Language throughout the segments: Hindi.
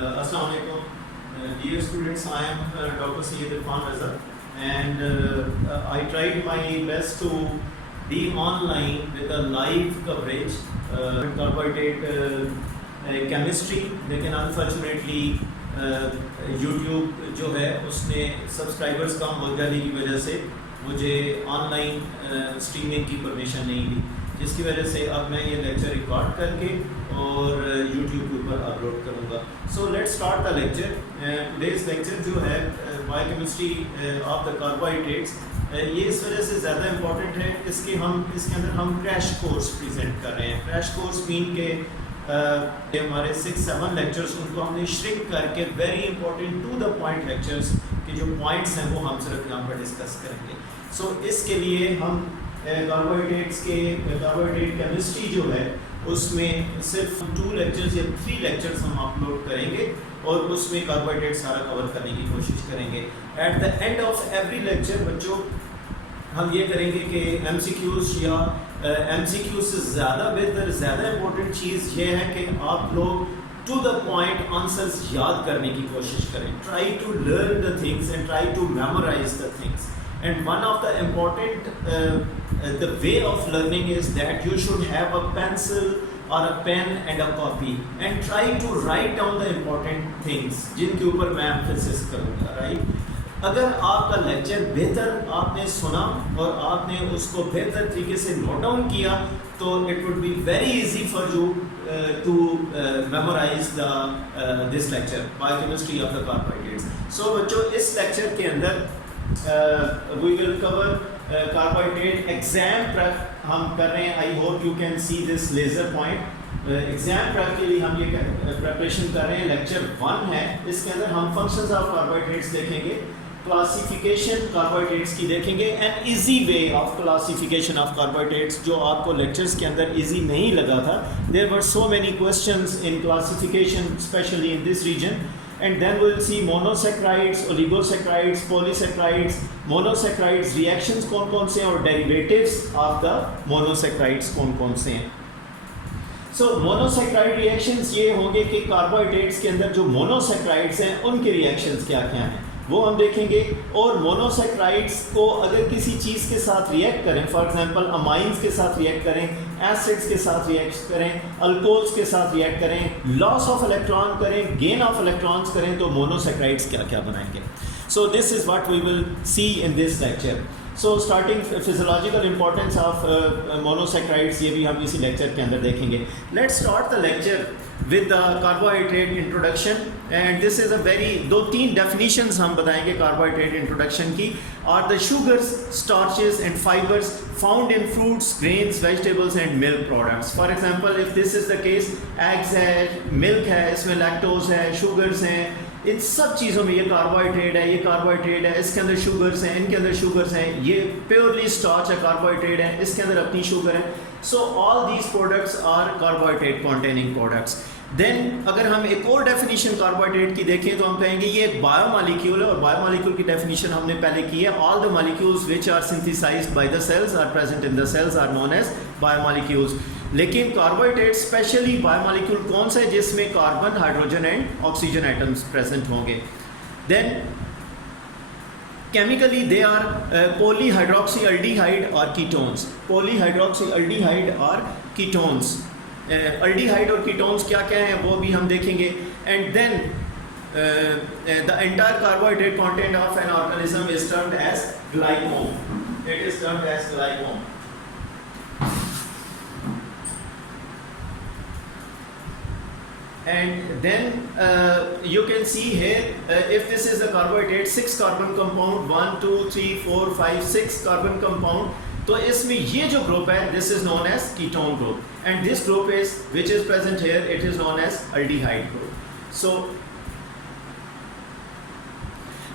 Assalamu alaikum. Dear students, I am Dr. Syed Irfan Raza, and I tried my best to be online with a live coverage carbohydrate chemistry, लेकिन unfortunately YouTube जो है उसने सब्सक्राइबर्स कम हो जाने की वजह से मुझे ऑनलाइन स्ट्रीमिंग की परमिशन नहीं दी, जिसकी वजह से अब मैं ये लेक्चर रिकॉर्ड करके और यूट्यूब के ऊपर अपलोड करूँगा. So let's start the lecture. Today's lecture जो है बायोकेमिस्ट्री ऑफ द कार्बोहाइड्रेट्स, ये इस वजह से ज़्यादा इम्पॉर्टेंट है. इसके अंदर हम क्रैश कोर्स प्रेजेंट कर रहे हैं. क्रैश कोर्स मीन के हमारे 6-7 लेक्चर्स उनको हमने श्रिंक करके very important to the point lectures के जो पॉइंट्स हैं वो हम सिर्फ यहाँ पर डिस्कस करेंगे. सो इसके लिए हम कार्बोहाइड्रेट केमिस्ट्री जो है उसमें सिर्फ 2 लेक्चर्स या 3 लेक्चर्स हम अपलोड करेंगे और उसमें कार्बोहाइड्रेट सारा कवर करने की कोशिश करेंगे. At the end of every lecture बच्चों हम ये करेंगे कि MCQs या MCQ से ज़्यादा बेहतर, ज़्यादा इम्पोर्टेंट चीज़ ये है कि आप लोग टू द पॉइंट आंसर्स याद करने की कोशिश करें. Try to learn the things and try to memorise the things. And one of the important the way of learning is that you should have a pencil or a pen and a copy and try to write down the important things जिनके ऊपर मैं emphasis करूँगा. राइट, अगर आपका लेक्चर बेहतर आपने सुना और आपने उसको बेहतर तरीके से नोट डाउन किया तो it would be very easy for you to memorize this lecture biochemistry of the carbohydrates. So बच्चों इस लेक्चर के अंदर we will cover carbohydrate exam prep हम कर रहे हैं. I hope you can see this laser point. Exam prep के लिए हम ये प्रेपरेशन कर रहे हैं. लेक्चर 1 है, इसके अंदर हम फंक्शंस ऑफ कार्बोहाइड्रेट्स देखेंगे, क्लासिफिकेशन कार्बोहाइड्रेट्स की देखेंगे, and easy way of classification of carbohydrates जो आपको लेक्चर्स के अंदर इजी नहीं लगा था. There were so many questions in classification specially in this region. And then we'll see monosaccharides, oligosaccharides, polysaccharides, monosaccharides reactions कौन-कौन से हैं और derivatives of the monosaccharides कौन-कौन से हैं. So monosaccharide reactions ये होंगे कि कार्बोहाइड्रेट्स के अंदर जो monosaccharides हैं उनके reactions क्या-क्या हैं वो हम देखेंगे. और मोनोसैक्राइड्स को अगर किसी चीज़ के साथ रिएक्ट करें, फॉर एग्जांपल अमाइंस के साथ रिएक्ट करें, एसिड्स के साथ रिएक्ट करें, अल्कोहल्स के साथ रिएक्ट करें, लॉस ऑफ इलेक्ट्रॉन करें, गेन ऑफ इलेक्ट्रॉन्स करें, तो मोनोसैक्राइड्स क्या क्या बनाएंगे. So this is what we will see in this lecture. So starting physiological importance of monosaccharides ये भी हम इसी लेक्चर के अंदर देखेंगे. Let's start the lecture with the carbohydrate introduction, and this is a very 2-3 definitions हम बताएंगे carbohydrate introduction की. are the sugars, starches and fibers found in fruits, grains, vegetables and milk products. For example, if this is the case, eggs है, milk है, इसमें lactose है, sugars हैं, इन सब चीज़ों में ये कार्बोहाइड्रेट है, ये कार्बोहाइड्रेट है, इसके अंदर शुगर्स हैं, इनके अंदर शुगर्स हैं, ये प्योरली स्टार्च है, कार्बोहाइड्रेट है, इसके अंदर अपनी शुगर है. So all these products are carbohydrate containing products. Then अगर हम एक और डेफिनेशन कार्बोहाइड्रेट की देखें तो हम कहेंगे ये एक बायोमॉलिक्यूल है, और बायोमॉलिक्यूल की डेफिनेशन हमने पहले की है. All the molecules which are synthesized by the cells are present in the cells are known as biomolecules. लेकिन कार्बोहाइड्रेट स्पेशली बायोमॉलिक्यूल कौन सा है जिसमें carbon, hydrogen and oxygen atoms present होंगे. Then chemically they are polyhydroxyaldehyde और कीटोन्स. polyhydroxyaldehyde और कीटोन्स. अल्डिहाइड और कीटोन्स क्या क्या हैं वो भी हम देखेंगे. And then the entire carbohydrate content of an organism is termed as ग्लाइकोम. It is termed as glycome. And then you can see here if this is a carbohydrate, 6 carbon compound, 1 2 3 4 5 6 carbon compound. तो इसमें ये जो ग्रुप है this is known as ketone group, and this group is which is present here, it is known as aldehyde group. So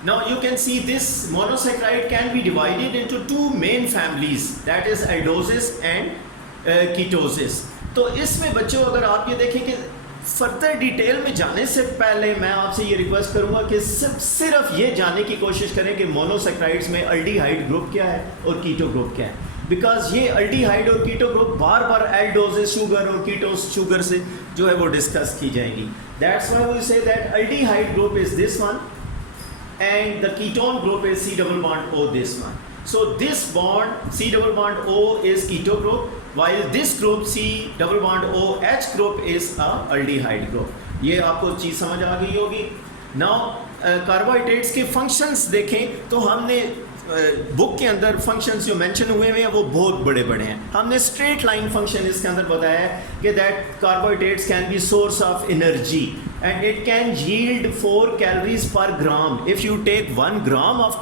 now you can see this monosaccharide can be divided into 2 main families, that is aldoses and ketosis. तो इसमें बच्चों अगर आप ये देखें कि फर्दर डिटेल में जाने से पहले मैं आपसे ये रिक्वेस्ट करूंगा कि सिर्फ ये जानने की कोशिश करें कि मोनोसैक्राइड्स में अल्डिहाइड ग्रुप क्या है और कीटो ग्रुप क्या है. बिकॉज ये अल्डिहाइड और कीटो ग्रुप बार बार एल्डोज शुगर और कीटोस शुगर से जो है वो डिस्कस की जाएगी. That's why we say that aldehyde group is this one and the ketone group is C double bond O, this one. So this bond C double bond O is keto group, while this group C double bond O H group is a aldehyde group. ये आपको चीज़ समझ आ गई होगी. Now कार्बोहाइड्रेट्स के फंक्शंस देखें तो हमने बुक के अंदर फंक्शंस जो मेंशन हुए हैं वो बहुत बड़े बड़े हैं. हमने स्ट्रेट लाइन फंक्शन इसके अंदर बताया है कि that carbohydrates can be source of energy and it can yield 4 calories per gram. If you take 1 gram of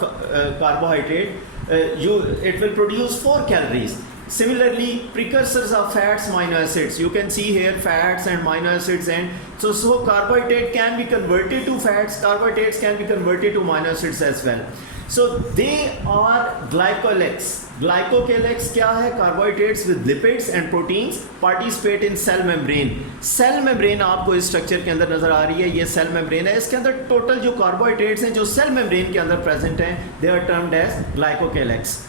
carbohydrate, it will produce 4 calories. Similarly, precursors of fats, amino acids. You can see here fats and amino acids, and so carbohydrate can be converted to fats. Carbohydrates can be converted to amino acids as well. So they are glycolytics. Glycocalyx क्या है? Carbohydrates with lipids and proteins participate in cell membrane. Cell membrane आपको इस स्ट्रक्चर के अंदर नजर आ रही है. ये सेल मेम्ब्रेन है. इसके अंदर टोटल जो कार्बोहाइड्रेट्स हैं जो सेल मेम्ब्रेन के अंदर प्रेजेंट हैं, they are termed as glycocalyx.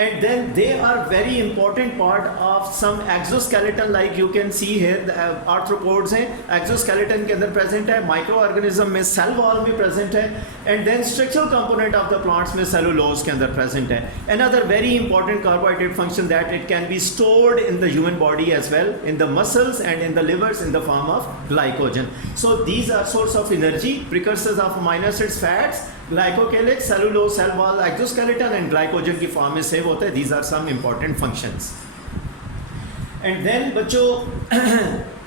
And then they are very important part of some exoskeleton, like you can see here the arthropods हैं, exoskeleton के अंदर present है, microorganism में cell wall में present है, and then structural component of the plants में cellulose के अंदर present है. Another very important carbohydrate function that it can be stored in the human body as well, in the muscles and in the livers in the form of glycogen. So these are source of energy, precursors of amino acids, fats, glycocalyx, cellulose, cell wall, exoskeleton and glycogen की फॉर्म में सेव होता है. These are some important functions. And then बच्चों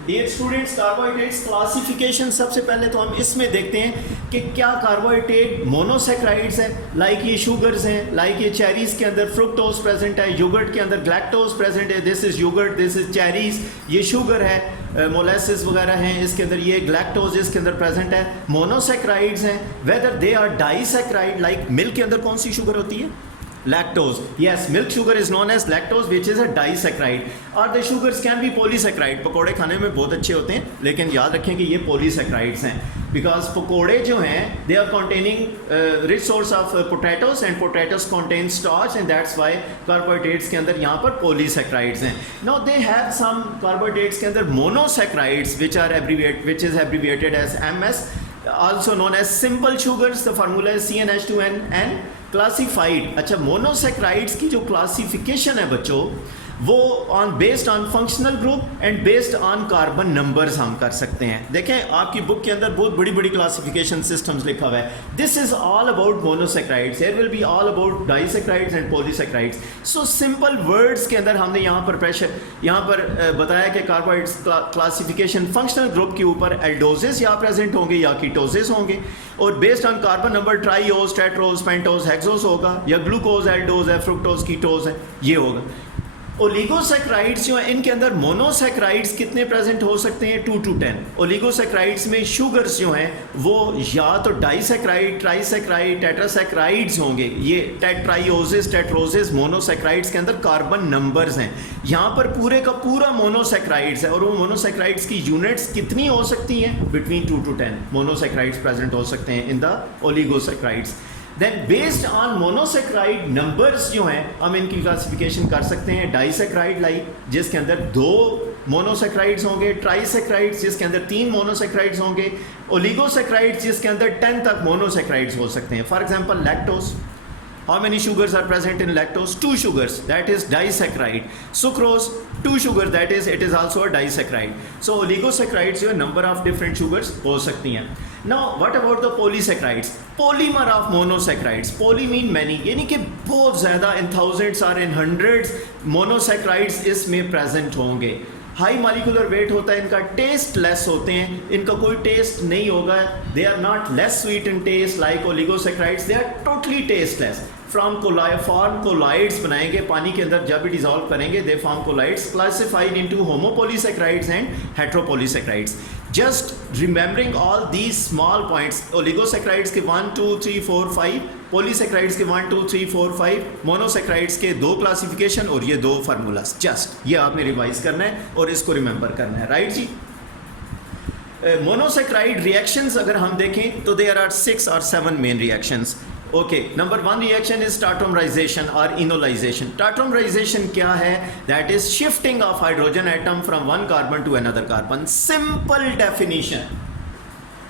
डियर स्टूडेंट्स, कार्बोहाइड्रेट्स क्लासिफिकेशन सबसे पहले तो हम इसमें देखते हैं कि क्या कार्बोहाइड्रेट मोनोसेक्राइड्स हैं, लाइक ये शुगर्स हैं, लाइक ये चेरीज़ के अंदर फ्रुक्टोज प्रेजेंट है, योगर्ट के अंदर ग्लैक्टोज प्रेजेंट है, this is yogurt, this is cherries, ये शुगर है, मोलेसिस वगैरह हैं, इसके अंदर ये ग्लैक्टोज इसके अंदर प्रेजेंट है. मोनोसेक्राइड्स हैं, whether they are disaccharide, like milk के अंदर कौन सी शुगर होती है? Lactose. Yes, milk sugar is known as lactose, which is a disaccharide. Or the sugars can be polysaccharide. पकोड़े खाने में बहुत अच्छे होते हैं, लेकिन याद रखें कि ये polysaccharides हैं. Because पकोड़े जो हैं, they are containing rich source of potatoes, and potatoes contain starch, and that's why carbohydrates के अंदर यहाँ पर polysaccharides हैं. Now they have some carbohydrates के अंदर monosaccharides, which is abbreviated as MS, also known as simple sugars. The formula is CnH2n classified. अच्छा, मोनोसेक्राइड्स की जो क्लासिफिकेशन है बच्चों, वो based on functional group and based on carbon numbers हम कर सकते हैं. देखें आपकी बुक के अंदर बहुत बड़ी बड़ी क्लासिफिकेशन सिस्टम्स लिखा हुआ है. This is all about monosaccharides. There will be all about disaccharides and polysaccharides. So simple words के अंदर हमने यहाँ पर बताया कि कार्बोहाइड्रेट्स क्लासिफिकेशन फंक्शनल ग्रुप के ऊपर एल्डोजेस या प्रेजेंट होंगे या कीटोजेस होंगे, और based on carbon number triose, tetrose, pentose, hexose होगा, या ग्लूकोज, एल्डोज है, फ्रुक्टोज, कीटोज है, ये होगा. ओलिगोसेक्राइड्स जो हैं, इनके अंदर मोनोसेक्राइड्स कितने प्रेजेंट हो सकते हैं? 2 to 10. ओलिगोसेक्राइड्स में शुगर्स जो हैं वो या तो डाइसेक्राइड, ट्राइसेक्राइड, टेट्रासेक्राइड्स होंगे. ये टेट्राइओसिस, टेट्रोसिस मोनोसेक्राइड्स के अंदर कार्बन नंबर्स हैं. यहाँ पर पूरे का पूरा मोनोसेक्राइड्स है, और वो मोनोसेक्राइड्स की यूनिट्स कितनी हो सकती हैं? बिटवीन 2 to 10 मोनोसेक्राइड्स प्रेजेंट हो सकते हैं in the oligosaccharides. Then based on monosaccharide numbers जो हैं हम इनकी क्लासिफिकेशन कर सकते हैं. डाइसेक्राइड लाइक जिसके अंदर 2 मोनोसेक्राइड्स होंगे, ट्राइसेक्राइड्स जिसके अंदर 3 मोनोसेक्राइड्स होंगे, ओलिगोसेक्राइड्स जिसके अंदर 10 तक मोनोसेक्राइड्स हो सकते हैं. For example lactose, how many sugars are present in lactose? 2 sugars, that is disaccharide. Sucrose, 2 sugars, that is it is also a disaccharide. So oligosaccharides जो number of different sugars हो सकती हैं. Now what about the polysaccharides? Polymer of monosaccharides. Poly mean many, यानी कि बहुत ज़्यादा, in thousands or in hundreds monosaccharides इसमें present होंगे. हाई मालिकुलर वेट होता है इनका, टेस्ट लेस होते हैं, इनका कोई टेस्ट नहीं होगा. They are not less sweet in taste like oligosaccharides, they are totally tasteless. From form colloids बनाएंगे पानी के अंदर, जब भी डिजॉल्व करेंगे they form colloids. Classified into homopolysaccharides and heteropolysaccharides. Just remembering all these small points. Oligosaccharides के 1 2 3 4 5, पॉलीसेक्राइड्स के 1 2 3 4 5, मोनोसेक्राइड्स के 2 क्लासिफिकेशन और ये 2 फार्मूलाज. जस्ट ये आपने रिवाइज करना है और इसको रिमेंबर करना है. राइट जी. मोनोसेक्राइड रिएक्शंस अगर हम देखें तो there are 6 or 7 main reactions. Okay, number 1 reaction is tautomerization और इनोलाइजेशन। टाटोमराइजेशन क्या है? That is shifting of hydrogen atom from one carbon to another carbon. Simple definition,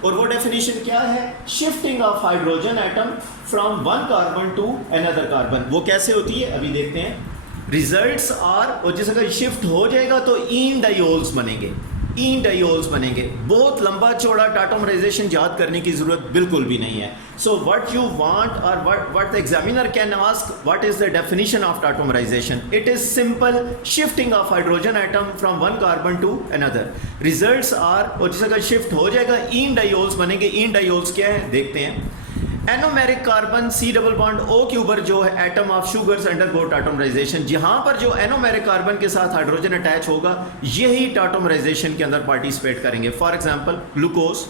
और वो डेफिनेशन क्या है? Shifting of hydrogen atom from one carbon to another carbon. वो कैसे होती है अभी देखते हैं। रिजल्ट्स आर, और जिस अगर शिफ्ट हो जाएगा तो इन डायोल्स बनेंगे, इन डायोल्स बनेंगे। बहुत लंबा चौड़ा टाटोमराइजेशन याद करने की जरूरत बिल्कुल भी नहीं है। सो व्हाट यू वांट और what the examiner can ask, what is the definition of tautomerization? It is simple shifting of hydrogen atom from one carbon to another. Results are, और जिस अगर शिफ्ट हो जाएगा इन डायोल्स बनेंगे। इन डायोल्स क्या है देखते हैं। Anomeric carbon C double bond O के ऊपर जो है atom of sugars undergo tautomerisation. जहां पर जो एनोमेरिक कार्बन के साथ हाइड्रोजन अटैच होगा यही टाटोमराइजेशन के अंदर पार्टिसिपेट करेंगे। फॉर एग्जांपल ग्लूकोज,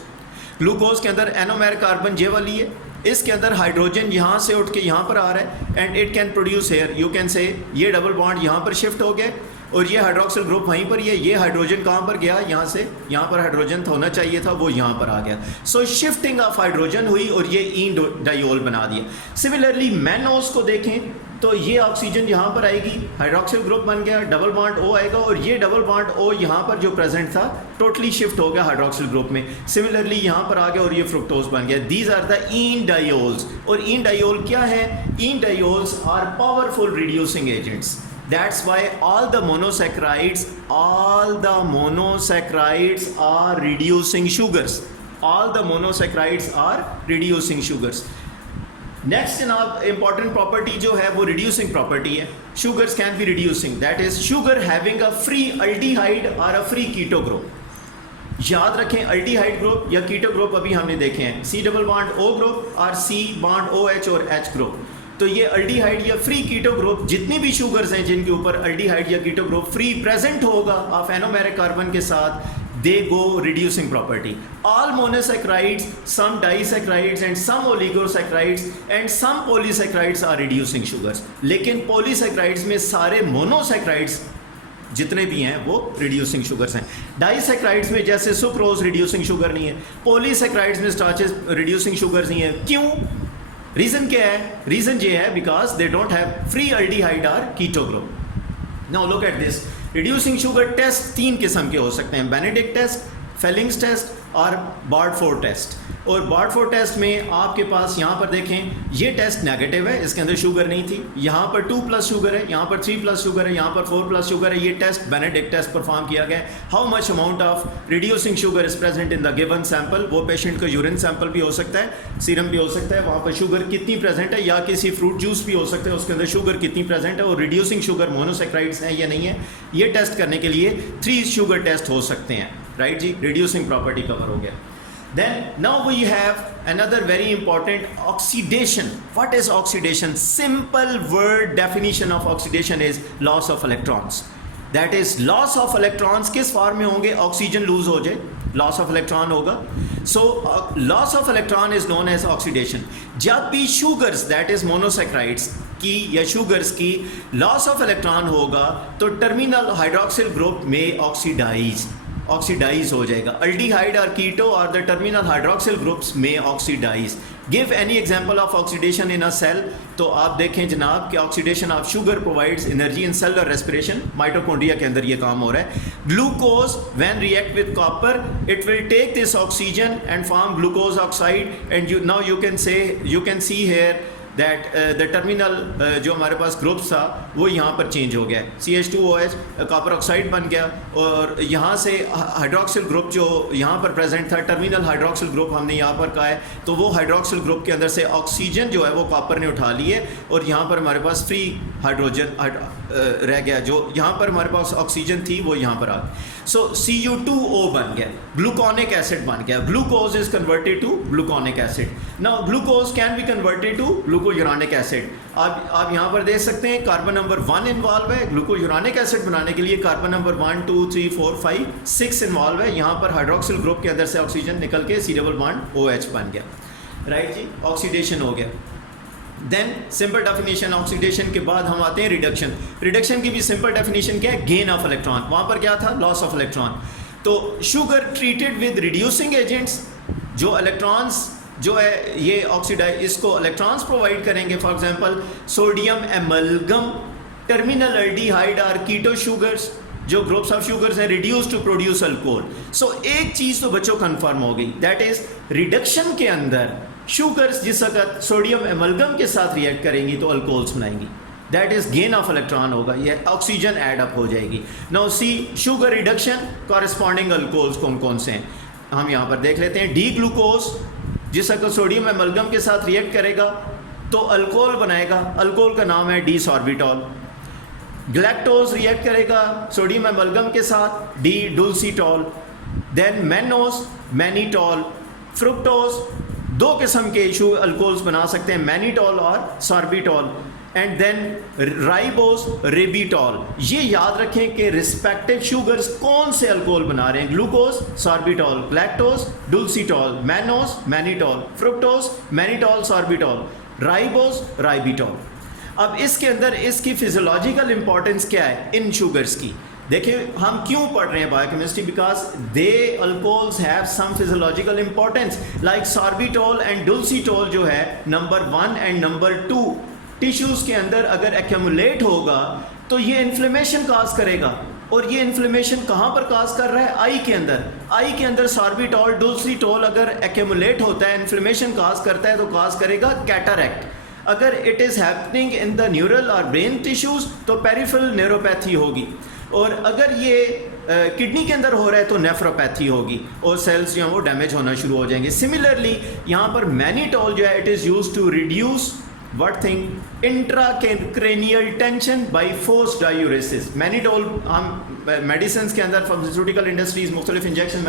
ग्लूकोज के अंदर एनोमेरिक कार्बन ये वाली है, इसके अंदर हाइड्रोजन यहाँ से उठ के यहाँ पर आ रहा है and it can produce here. You can say ये डबल बॉन्ड यहाँ पर शिफ्ट हो गया और ये हाइड्रोक्सिल ग्रुप वहीं पर ये हाइड्रोजन कहाँ पर गया? यहाँ से यहाँ पर हाइड्रोजन होना चाहिए था, वो यहाँ पर आ गया। सो शिफ्टिंग ऑफ हाइड्रोजन हुई और ये इन डायोल बना दिया। सिमिलरली मैनोस को देखें तो ये ऑक्सीजन यहाँ पर आएगी, हाइड्रोक्सिल ग्रुप बन गया, डबल बॉन्ड ओ आएगा और ये डबल बॉन्ड ओ यहाँ पर जो प्रेजेंट था टोटली शिफ्ट हो गया हाइड्रोक्सिल ग्रुप में। सिमिलरली यहाँ पर आ गया और ये फ्रुक्टोज बन गया। These are the enediols. और इन डायोल क्या है? Enediols are powerful reducing agents. That's why all the monosaccharides are reducing sugars. All the monosaccharides are reducing sugars. Next जनाब important property जो है वो reducing property है। Sugars can be reducing. That is sugar having a free aldehyde or a free keto group. याद रखें अल्डिहाइड ग्रुप या कीटो ग्रुप अभी हमने देखे हैं, C double bond O group और सी बॉन्ड ओ एच और एच ग्रुप। तो ये अल्डिहाइड या फ्री कीटो ग्रुप, जितनी भी शुगर्स हैं जिनके ऊपर अल्डिहाइड या कीटो ग्रुप फ्री प्रेजेंट होगा ऑफ एनोमेरिक कार्बन के साथ, they go reducing property. All monosaccharides, some disaccharides and some oligosaccharides and some polysaccharides are reducing sugars. लेकिन पॉलीसैक्राइड्स में सारे मोनोसैक्राइड्स जितने भी हैं वो रिड्यूसिंग शुगर्स हैं। डाइसैक्राइड्स में जैसे सुक्रोज रिड्यूसिंग शुगर नहीं है, पॉलीसैक्राइड्स में स्टार्चेस रिड्यूसिंग शुगर्स नहीं है। क्यों? रीजन क्या है? रीजन ये है because they don't have free aldehyde और keto group. Now look at this. Reducing sugar test 3 किस्म के हो सकते हैं, बेनेडिक्ट टेस्ट, फेलिंग्स टेस्ट और बार्डफोर्ड टेस्ट। और बार्डफोर्ड टेस्ट में आपके पास यहाँ पर देखें ये टेस्ट नेगेटिव है, इसके अंदर शुगर नहीं थी, यहाँ पर 2+ शुगर है, यहाँ पर 3+ शुगर है, यहाँ पर 4+ शुगर है। ये टेस्ट बेनेडिक्ट टेस्ट परफॉर्म किया गया। How much amount of reducing sugar is present in the given sample. वो पेशेंट का यूरिन सैंपल भी हो सकता है, सीरम भी हो सकता है, वहाँ पर शुगर कितनी प्रेजेंट है, या किसी फ्रूट जूस भी हो सकता है उसके अंदर शुगर कितनी प्रेजेंट है और रिड्यूसिंग शुगर मोनोसैक्राइड्स हैं या नहीं है। ये टेस्ट करने के लिए 3 शुगर टेस्ट हो सकते हैं। राइट जी, रिड्यूसिंग प्रॉपर्टी कवर हो गया। Then now we have another very important oxidation. What is oxidation? Simple word definition of oxidation is loss of electrons. That is loss of electrons किस फॉर्म में होंगे? ऑक्सीजन लूज हो जाए, लॉस ऑफ इलेक्ट्रॉन होगा। So loss of electron is known as oxidation. जब भी शुगर्स दैट इज मोनोसैक्राइड्स की या शुगर्स की लॉस ऑफ इलेक्ट्रॉन होगा तो टर्मिनल हाइड्रोक्सिल ग्रुप में ऑक्सीडाइज हो जाएगा। अल्डिहाइड और कीटो और द टर्मिनल हाइड्रोक्सिल ग्रुप्स में oxidise. Give any example of oxidation in a cell. तो आप देखें जनाब कि oxidation of sugar provides energy in cellular respiration. Mitochondria के अंदर ये काम हो रहा है। Glucose when react with copper it will take this oxygen and form glucose oxide and now you can see hair that the terminal जो हमारे पास ग्रुप्स था वो यहाँ पर चेंज हो गया है। CH2OH कॉपर ऑक्साइड बन गया और यहाँ से हाइड्रोक्सिल ग्रुप जो यहाँ पर प्रेजेंट था, टर्मिनल हाइड्रोक्सिल ग्रुप हमने यहाँ पर कहा है, तो वो हाइड्रोक्सिल ग्रुप के अंदर से ऑक्सीजन जो है वो कॉपर ने उठा ली है और यहाँ पर हमारे पास फ्री हाइड्रोजन रह गया। जो यहाँ पर हमारे पास ऑक्सीजन थी वो यहाँ पर आ गई। सो Cu2O बन गया, ग्लूकोनिक एसिड बन गया। Glucose is converted to gluconic acid. Now glucose can be converted to glucuronic acid. आप यहाँ पर देख सकते हैं कार्बन नंबर 1 इन्वॉल्व है। ग्लूकोयूरानिक एसिड बनाने के लिए कार्बन नंबर 1 2 3 4 5 6 इन्वॉल्व है। यहाँ पर हाइड्रोक्सिल ग्रुप के अंदर से ऑक्सीजन निकल के C डबल बॉन्ड OH बन गया। राइट जी, ऑक्सीडेशन हो गया। देन सिंपल डेफिनेशन ऑक्सीडेशन के बाद हम आते हैं रिडक्शन। रिडक्शन की भी सिंपल डेफिनेशन क्या है? Gain of electron. वहाँ पर क्या था? Loss of electron. तो sugar treated with reducing agents, जो इलेक्ट्रॉन्स जो है ये ऑक्सीडाइज इसको इलेक्ट्रॉन्स प्रोवाइड करेंगे। For example sodium amalgam, terminal aldehyde or keto sugars, जो ग्रुप्स ऑफ शुगर्स हैं reduce to produce alcohol. So एक चीज तो बच्चों कंफर्म हो गई, दैट इज रिडक्शन के अंदर शुगर्स जिस वक्त सोडियम एमलगम के साथ रिएक्ट करेंगी तो अल्कोहल्स बनाएंगी, that is gain of electron होगा, ये ऑक्सीजन ऐड अप हो जाएगी। Now see sugar reduction corresponding alcohols कौन कौन से हैं हम यहाँ पर देख लेते हैं। डी ग्लूकोज जिस वक्त सोडियम एमलगम के साथ रिएक्ट करेगा तो अल्कोहल बनाएगा, अल्कोहल का नाम है डी सॉर्बिटॉल। ग्लैक्टोज रिएक्ट करेगा सोडियम एमलगम के साथ, D dulcitol. Then mannose mannitol. Fructose दो किस्म के अल्कोहल्स बना सकते हैं, मैनीटॉल और sorbitol. And then ribose ribitol. ये याद रखें कि रिस्पेक्टिव शुगर्स कौन से अल्कोहल बना रहे हैं, glucose sorbitol, galactose dulcitol, mannose mannitol, fructose mannitol sorbitol, ribose ribitol. अब इसके अंदर इसकी फिजियोलॉजिकल इंपॉर्टेंस क्या है इन शुगर्स की, देखिए हम क्यों पढ़ रहे हैं biochemistry, because they alcohols have some physiological importance like sorbitol and dulcitol जो है नंबर 1 एंड नंबर 2 टिश्यूज के अंदर अगर एक्यूमुलेट होगा तो ये इन्फ्लेमेशन काज करेगा। और ये इन्फ्लेमेशन कहाँ पर काज कर रहा है, आई के अंदर। आई के अंदर सॉर्बिटॉल डुल्सीटॉल अगर एक्यूमुलेट होता है इन्फ्लेमेशन काज करता है तो काज करेगा कैटरैक्ट। अगर it is happening in the neural और ब्रेन टिश्यूज तो पेरिफेरल न्यूरोपैथी होगी, और अगर ये किडनी के अंदर हो रहा है तो नेफ्रोपैथी होगी और सेल्स जो हैं वो डैमेज होना शुरू हो जाएंगे। सिमिलरली यहाँ पर मैनीटॉल जो है it is used to reduce what thing intracranial tension by forced diuresis। Mannitol हम मेडिसिन के अंदर फार्मास्यूटिकल इंडस्ट्रीज मुख्तलिफ इंजेक्शन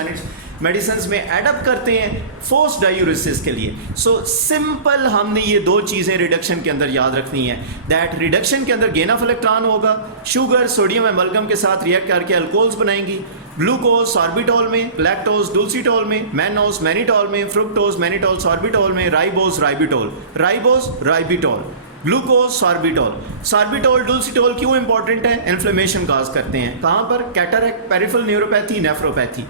मेडिसिन में एडप्ट करते हैं फोर्स डायूरेसिस के लिए। सो सिंपल हमने ये दो चीज़ें रिडक्शन के अंदर याद रखनी है, दैट रिडक्शन के अंदर गेन ऑफ इलेक्ट्रॉन होगा, शुगर सोडियम एमलगम के साथ रिएक्ट करके अल्कोहल्स बनाएंगी, ग्लूकोज सॉर्बिटॉल में, लैक्टोज डुल्सीटॉल में, मैनोज मैनीटॉल में, फ्रुक्टोज मैनीटॉल सॉर्बिटॉल में, ribose ribitol, ribose ribitol, glucose sorbitol. Sorbitol dulcitol क्यों इंपॉर्टेंट है, इन्फ्लेमेशन काज करते हैं, कहाँ पर, कैटरैक्ट, पेरिफेरल न्यूरोपैथी, नेफ्रोपैथी।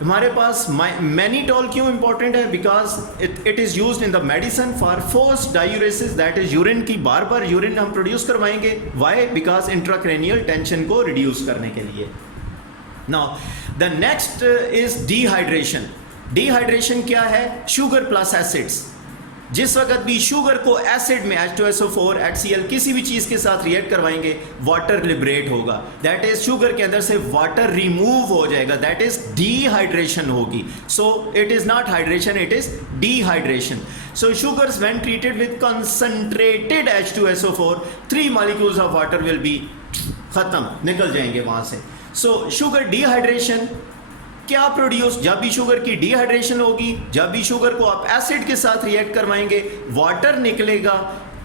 हमारे पास मैनीटॉल क्यों इंपॉर्टेंट है, because it is used in the medicine for force diuresis, that is urine की बार बार यूरिन हम प्रोड्यूस करवाएंगे, वाई, बिकॉज इंट्राक्रेनियल टेंशन को रिड्यूस करने के लिए। Now, the next is dehydration। Dehydration क्या है, शुगर प्लस एसिड्स। जिस वक्त भी शुगर को एसिड में H2SO4 HCl किसी भी चीज़ के साथ रिएक्ट करवाएंगे वाटर लिबरेट होगा, दैट इज शुगर के अंदर से वाटर रिमूव हो जाएगा, दैट इज डिहाइड्रेशन होगी। So it is not hydration, it is dehydration. So sugars when treated with concentrated H2SO4 3 molecules of water will be खत्म, निकल जाएंगे वहाँ से। सो शुगर डिहाइड्रेशन क्या प्रोड्यूस, जब भी शुगर की डिहाइड्रेशन होगी, जब भी शुगर को आप एसिड के साथ रिएक्ट करवाएंगे वाटर निकलेगा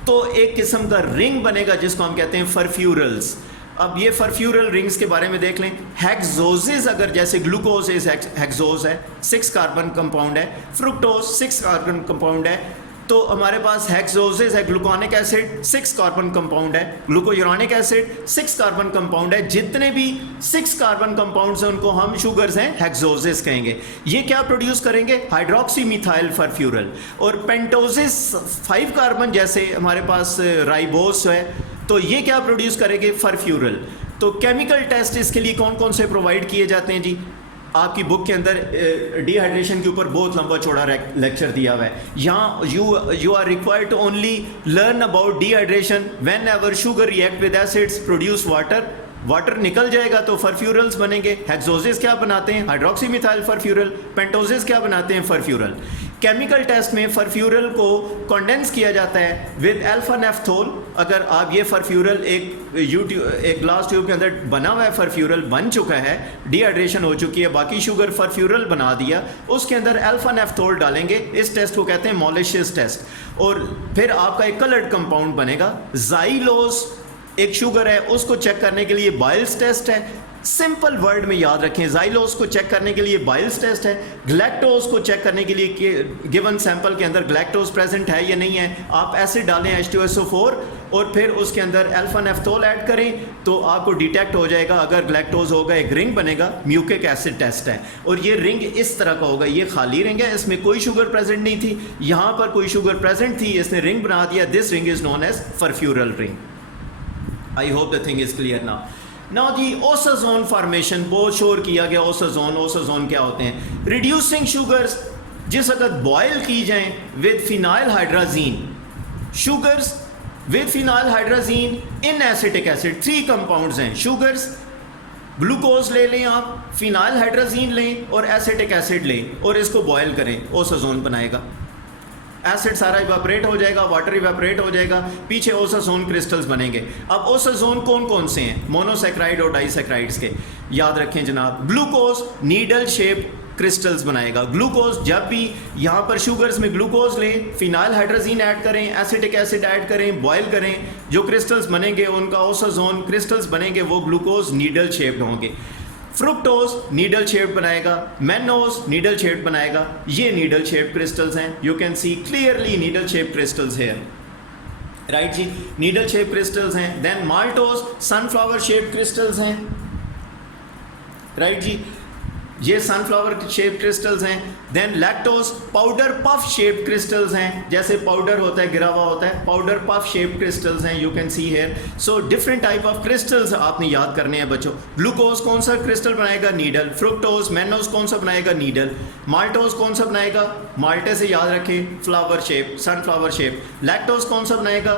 तो एक किस्म का रिंग बनेगा जिसको हम कहते हैं फरफ्यूरल्स। अब ये फरफ्यूरल रिंग्स के बारे में देख लें, हेक्सोजेज अगर जैसे ग्लूकोज इज हेक्सोज है 6 कार्बन कंपाउंड है, फ्रुक्टोज 6 कार्बन कंपाउंड है, तो हमारे पास हेक्सोजेज है, ग्लूकोनिक एसिड 6 कार्बन कंपाउंड है, ग्लूकोयूरानिक एसिड 6 कार्बन कंपाउंड है, जितने भी 6 कार्बन कंपाउंड्स हैं उनको हम शुगर्स हैं हेक्सोजेज कहेंगे। ये क्या प्रोड्यूस करेंगे, हाइड्रोक्सी मिथाइल फरफ्यूरल। और पेंटोजेस 5 कार्बन जैसे हमारे पास राइबोस है, तो ये क्या प्रोड्यूस करेंगे, फरफ्यूरल। तो केमिकल टेस्ट इसके लिए कौन कौन से प्रोवाइड किए जाते हैं जी, आपकी बुक के अंदर डिहाइड्रेशन के ऊपर बहुत लंबा चौड़ा लेक्चर दिया हुआ है। यहाँ you are required to only learn about dehydration whenever sugar react with acids produce water, water निकल जाएगा तो फरफ्यूरल्स बनेंगे। हेक्सोजेस क्या बनाते हैं, हाइड्रोक्सी मिथाइल फरफ्यूरल। पेंटोजेस क्या बनाते हैं, फरफ्यूरल। केमिकल टेस्ट में फरफ्यूरल को कंडेंस किया जाता है विद अल्फा नेफ्थोल। अगर आप ये फरफ्यूरल एक ग्लास ट्यूब के अंदर बना हुआ है, फरफ्यूरल बन चुका है, डिहाइड्रेशन हो चुकी है, बाकी शुगर फरफ्यूरल बना दिया, उसके अंदर अल्फा नेफ्थोल डालेंगे। इस टेस्ट को कहते हैं मॉलिशियस टेस्ट। और फिर आपका एक कलर्ड कंपाउंड बनेगा। ज़ाइलोज एक शुगर है, उसको चेक करने के लिए बाइल्स टेस्ट है। सिंपल वर्ड में याद रखें, ज़ाइलोज को चेक करने के लिए बाइल्स टेस्ट है। ग्लैक्टोज को चेक करने के लिए कि गिवन सैंपल के अंदर ग्लैक्टोज प्रेजेंट है या नहीं है, आप एसिड डालें H2SO4 और फिर उसके अंदर अल्फा नेफ्थोल ऐड करें तो आपको डिटेक्ट हो जाएगा। अगर ग्लैक्टोज होगा एक रिंग बनेगा, म्यूकिक एसिड टेस्ट है, और ये रिंग इस तरह का होगा। ये खाली रिंग है, इसमें कोई शुगर प्रेजेंट नहीं थी, यहाँ पर कोई शुगर प्रेजेंट थी, इसने रिंग बना दिया। This ring is known as furfural ring. I hope the thing is clear now जी ओसाजोन फॉर्मेशन बहुत शोर किया गया। ओसाजोन क्या होते हैं? रिड्यूसिंग शुगर्स जिस वक्त बॉयल की जाएं with phenyl hydrazine, sugars with phenyl hydrazine in acetic acid, 3 compounds हैं। शुगर्स, ग्लूकोज ले लें आप, फिनाइल हाइड्राजीन लें और एसिटिक एसिड लें और इसको बॉयल करें, ओसाजोन बनाएगा। एसिड सारा इवेपोरेट हो जाएगा, वाटर इवेपोरेट हो जाएगा, पीछे ओसाजोन क्रिस्टल्स बनेंगे। अब ओसाजोन कौन कौन से हैं? मोनोसैक्राइड और डाइसैक्राइड्स के, याद रखें जनाब। ग्लूकोज नीडल शेप क्रिस्टल्स बनाएगा। ग्लूकोज जब भी यहाँ पर शुगर्स में ग्लूकोज लें, फिनाइल हाइड्राजीन ऐड करें, एसिटिक एसिड ऐड करें, बॉयल करें, जो क्रिस्टल्स बनेंगे उनका ओसाजोन क्रिस्टल्स बनेंगे, वो ग्लूकोज नीडल शेप्ड होंगे। फ्रुक्टोज नीडल शेप बनाएगा, मैनोज नीडल शेप बनाएगा। ये नीडल शेप क्रिस्टल्स हैं, you can see clearly needle shape crystals है, राइट जी, नीडल शेप क्रिस्टल्स हैं। Then maltose sunflower shape crystals हैं, राइट जी, ये सनफ्लावर शेप क्रिस्टल्स हैं। Then lactose powder puff shape crystals हैं, जैसे पाउडर होता है गिरा हुआ होता है, पाउडर पफ शेप क्रिस्टल्स हैं, you can see here. So different type of crystals आपने याद करने हैं बच्चों। ग्लूकोज कौन सा क्रिस्टल बनाएगा? नीडल। फ्रुक्टोज मैनोज कौन सा बनाएगा? नीडल। माल्टोज कौन सा बनाएगा? माल्टे से याद रखें, flower shape, sunflower shape. Lactose कौन सा बनाएगा?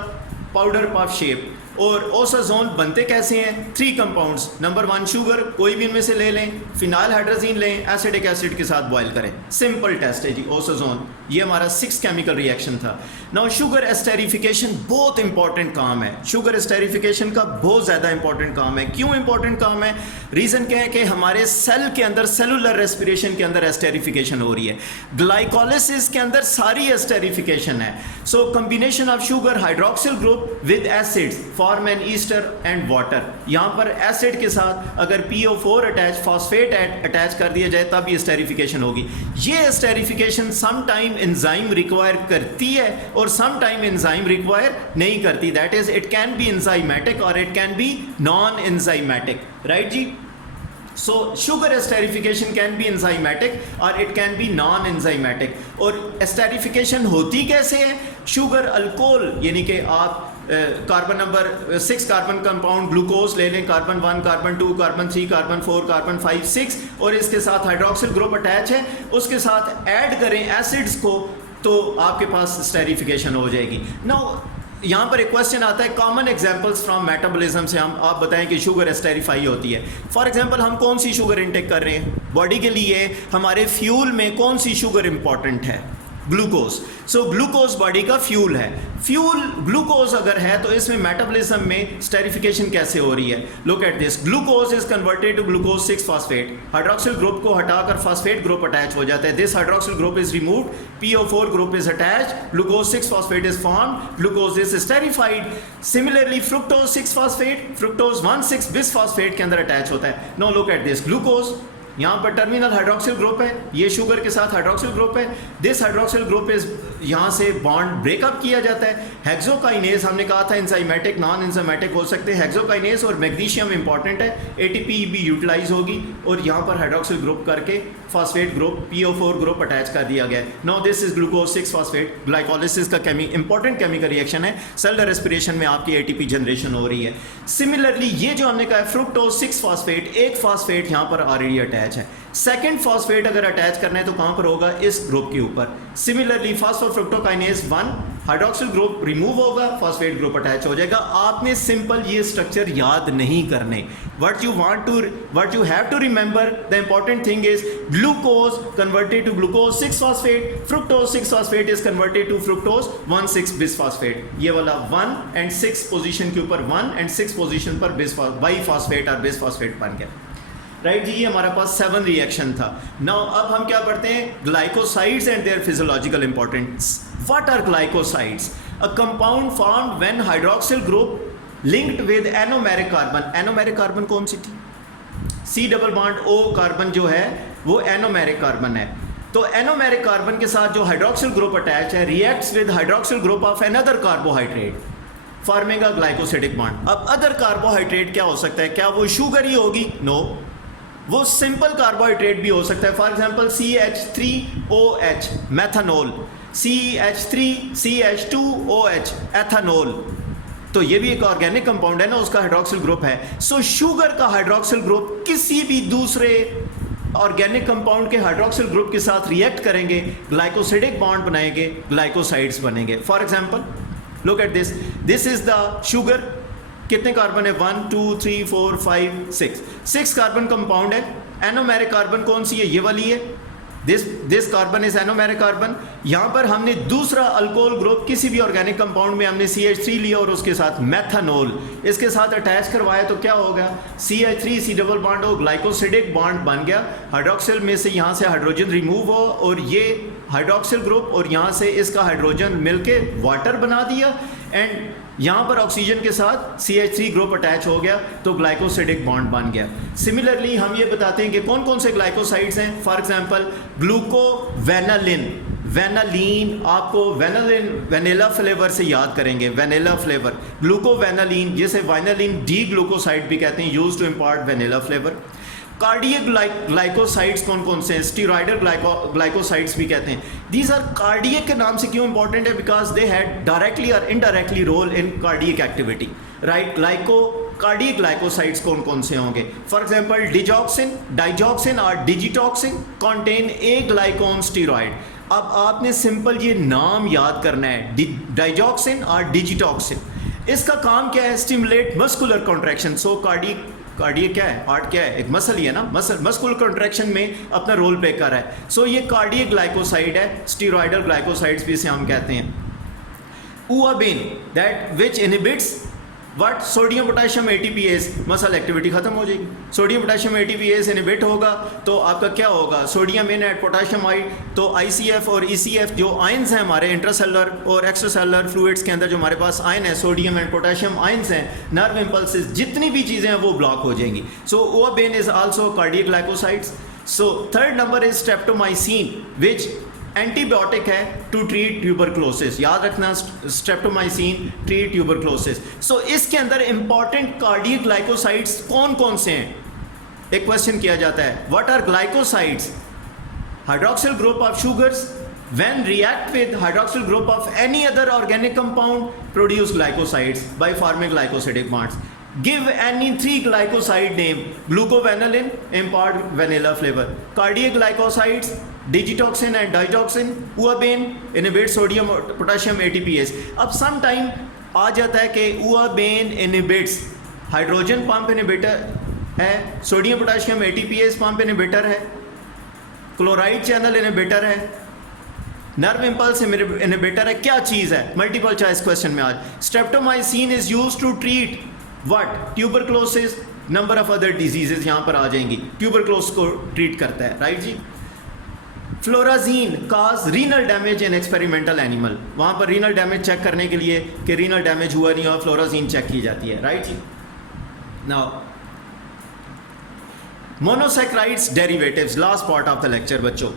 Powder puff shape. और ओसाजोन बनते कैसे हैं? 3 कंपाउंड्स। नंबर 1 शुगर, कोई भी इनमें से ले लें, फिनाइल हाइड्राजीन लें, एसिडिक एसिड के साथ बॉयल करें, सिंपल टेस्ट है जी ओसाजोन। ये हमारा 6 केमिकल रिएक्शन था। नाउ शुगर एस्टेरिफिकेशन बहुत इंपॉर्टेंट काम है। शुगर एस्टेरिफिकेशन का बहुत ज़्यादा इंपॉर्टेंट काम है। क्यों इंपॉर्टेंट काम है? रीज़न क्या है कि हमारे सेल के अंदर, सेलुलर रेस्पिरेशन के अंदर एस्टेरिफिकेशन हो रही है, ग्लाइकोलिसिस के अंदर सारी एस्टेरिफिकेशन है। So combination of sugar hydroxyl group with acids form an ester and water. यहाँ पर एसिड के साथ अगर PO4 अटैच, फॉस्फेट अटैच कर दिया जाए तब ये एस्टेरिफिकेशन होगी। ये esterification some time enzyme require करती है और सम टाइम एंजाइम रिक्वायर नहीं करती। That is it can be enzymatic और it can be non enzymatic, right जी। So sugar esterification can be enzymatic or it can be non-enzymatic। और esterification होती कैसे है? शुगर अल्कोहल यानी कि आप carbon number 6 carbon compound glucose ले लें, carbon 1, carbon 2, carbon 3, carbon 4, carbon 5, 6 और इसके साथ हाइड्रोक्सिल ग्रुप अटैच है, उसके साथ ऐड करें एसिड्स को तो आपके पास एस्टेरिफिकेशन हो जाएगी। नाउ यहाँ पर एक क्वेश्चन आता है, कॉमन एग्जांपल्स फ्रॉम मेटाबॉलिज्म से हम आप बताएं कि शुगर एस्टेरिफाई होती है। फॉर एग्जांपल हम कौन सी शुगर इनटेक कर रहे हैं बॉडी के लिए? हमारे फ्यूल में कौन सी शुगर इंपॉर्टेंट है? ग्लूकोज। सो ग्लूकोज बॉडी का फ्यूल है। फ्यूल ग्लूकोज अगर है तो इसमें मेटाबॉलिज्म में स्टेरिफिकेशन कैसे हो रही है? Look at this, glucose is converted to glucose 6 phosphate. Hydroxyl group को हटाकर फॉस्फेट ग्रुप अटैच हो जाता है। This hydroxyl group is removed, PO4 group is attached, glucose 6 phosphate is formed, glucose is esterified. Similarly fructose 6 phosphate, fructose 1,6 bis phosphate के अंदर अटैच होता है। No look at this, glucose यहाँ पर टर्मिनल हाइड्रोक्सिल ग्रुप है, ये शुगर के साथ हाइड्रोक्सिल ग्रुप है। दिस हाइड्रोक्सिल ग्रुप इज यहाँ से बॉन्ड ब्रेकअप किया जाता है। हेक्सोकाइनेज हमने कहा था एंजाइमेटिक नॉन एंजाइमेटिक हो सकते हैं। हेक्सोकाइनेज और मैग्नीशियम इंपॉर्टेंट है, ATP भी यूटिलाइज होगी और यहाँ पर हाइड्रोक्सिल ग्रुप करके phosphate group PO4 group attach कर दिया गया। Now this is glucose 6 phosphate. Glycolysis का इंपॉर्टेंट केमिकल रिएक्शन है। सेलुलर रेस्पिरेशन में आपकी ATP जनरेशन हो रही है। सिमिलरली ये जो हमने कहा फ्रुक्टोज 6 फॉस्फेट, एक फॉस्फेट यहाँ पर ऑलरेडी अटैच है। सेकेंड फॉस्फेट अगर अटैच करना है तो कहाँ पर होगा? इस ग्रुप के ऊपर। Similarly phosphofructokinase 1 hydroxyl group remove होगा, फॉस्फेट ग्रुप अटैच हो जाएगा। आपने सिंपल ये स्ट्रक्चर याद नहीं करने। What you have to remember, the important thing is glucose converted to glucose 6 phosphate, fructose 6 phosphate is converted to fructose 1,6 bis phosphate. ये वाला 1 and 6 पोजीशन के ऊपर 1 and 6 पोजीशन पर बाई फॉस्फेट और बिस फॉस्फेट बन गया, राइट जी। ये हमारे पास 7 रिएक्शन था। नाउ अब हम क्या पढ़ते हैं? Glycosides and their physiological importance. What are glycosides? A compound formed when hydroxyl group linked with anomeric carbon. Anomeric carbon कौन सी थी? C double bond O carbon जो है वो एनोमेरिक कार्बन है। तो एनोमेरिक कार्बन के साथ जो हाइड्रोक्सिल ग्रुप अटैच है reacts with hydroxyl group of another carbohydrate. Forming a glycosidic bond. अब अदर कार्बोहाइड्रेट क्या हो सकता है? क्या वो शुगर ही होगी? नो, वो सिंपल कार्बोहाइड्रेट भी हो सकता है। For example CH3OH methanol, CH3CH2OH ethanol, तो ये भी एक ऑर्गेनिक कंपाउंड है ना, उसका हाइड्रोक्सिल ग्रुप है। सो शुगर का हाइड्रोक्सिल ग्रुप किसी भी दूसरे ऑर्गेनिक कंपाउंड के हाइड्रोक्सिल ग्रुप के साथ रिएक्ट करेंगे, ग्लाइकोसिडिक बॉन्ड बनाएंगे, ग्लाइकोसाइड्स बनेंगे। For example look at this, this is the sugar. कितने कार्बन है? 1 2 3 4 5 6 कार्बन कंपाउंड है। एनोमेरिक कार्बन कौन सी है? ये वाली है। This carbon is anomeric carbon. यहां पर हमने दूसरा अल्कोहल ग्रुप किसी भी ऑर्गेनिक कंपाउंड में हमने CH3 लिया और उसके साथ मेथनॉल इसके साथ अटैच करवाया, तो क्या होगा? CH3 C डबल बॉन्ड हो, ग्लाइकोसिडिक बॉन्ड बन गया। हाइड्रोक्सिल में से यहां से हाइड्रोजन रिमूव हो और ये हाइड्रोक्सिल ग्रुप और यहां से इसका हाइड्रोजन मिलके वाटर बना दिया, एंड यहाँ पर ऑक्सीजन के साथ CH3 ग्रुप अटैच हो गया, तो ग्लाइकोसिडिक बॉन्ड बन गया। सिमिलरली हम ये बताते हैं कि कौन कौन से ग्लाइकोसाइड्स हैं। फॉर एग्जांपल ग्लूकोवेनालिन, वेनालीन, आपको वेनालिन वेनिला फ्लेवर से याद करेंगे, वेनिला फ्लेवर, ग्लूकोवेनालिन, जिसे वाइनालिन डी ग्लूकोसाइड भी कहते हैं, use to impart vanilla flavour. Cardiac glycosides कौन कौन से हैं? स्टीरॉयडल ग्लाइकोसाइड्स भी कहते हैं। दीज आर कार्डियक के नाम से क्यों इंपॉर्टेंट है? बिकॉज दे हैड डायरेक्टली और indirectly role in cardiac activity, right. कार्डियक ग्लाइकोसाइड्स कौन कौन से होंगे? फॉर एग्जांपल डिजॉक्सिन, डाइजॉक्सिन और digitoxin contain aglycone steroid. अब आपने सिंपल ये नाम याद करना है, डाइजॉक्सिन और डिजिटॉक्सिन। इसका काम क्या है? Stimulate muscular contraction. So cardiac क्या है? हार्ट क्या है? एक मसल ही है ना, मस्कुलर कॉन्ट्रैक्शन में अपना रोल प्ले कर रहा है। सो ये कार्डियक ग्लाइकोसाइड है, स्टीरॉयडल ग्लाइकोसाइड्स भी इसे हम कहते हैं। Ouabain, that which inhibits what? Sodium potassium ATPase, muscle activity खत्म हो जाएगी। सोडियम पोटेशियम ATPase इनहिबिट होगा तो आपका क्या होगा? सोडियम इन एट पोटेशियम आइड, तो ICF और ECF जो आयंस हैं हमारे इंट्रासेलुलर और एक्स्ट्रासेलुलर फ्लूइड्स के अंदर जो हमारे पास आयन है, सोडियम एंड पोटेशियम आयंस हैं, नर्व इम्पल्सेस, जितनी भी चीज़ें हैं वो ब्लॉक हो जाएंगी। So ouabain is also cardiac glycosides. So third number is streptomycin, which antibiotic है टू ट्रीट ट्यूबरक्लोसिस। याद रखना, स्ट्रेप्टोमाइसिन ट्रीट ट्यूबरक्लोसिस। सो इसके अंदर इंपॉर्टेंट कार्डियक ग्लाइकोसाइड्स कौन कौन से हैं? एक क्वेश्चन किया जाता है, what are glycosides? Hydroxyl group of sugars when react with hydroxyl group of any other organic compound produce glycosides by forming glycosidic bonds. Give any 3 glycoside name. Glucovanillin impart vanilla flavor. Cardiac glycosides, digitoxin and digoxin. Uabane inhibits sodium potassium ATPase. अब sometime आ जाता है कि uabane inhibits hydrogen pump inhibitor है, sodium potassium ATPase pump inhibitor है, क्लोराइड चैनल इनहिबिटर है, नर्व इंपल्स इनहिबिटर है। क्या चीज़ है? मल्टीपल चॉइस क्वेश्चन में आज। Streptomycin is used to treat what? Tuberculosis, number of other diseases यहाँ पर आ जाएंगी। ट्यूबरक्लोसिस को ट्रीट करता है, राइट जी। Phlorizin causes renal damage in experimental animal, वहाँ पर रीनल डैमेज चेक करने के लिए कि रीनल डैमेज हुआ नहीं और फ्लोराजीन चेक की जाती है, राइट जी। Now monosaccharides derivatives, last part of the lecture बच्चों।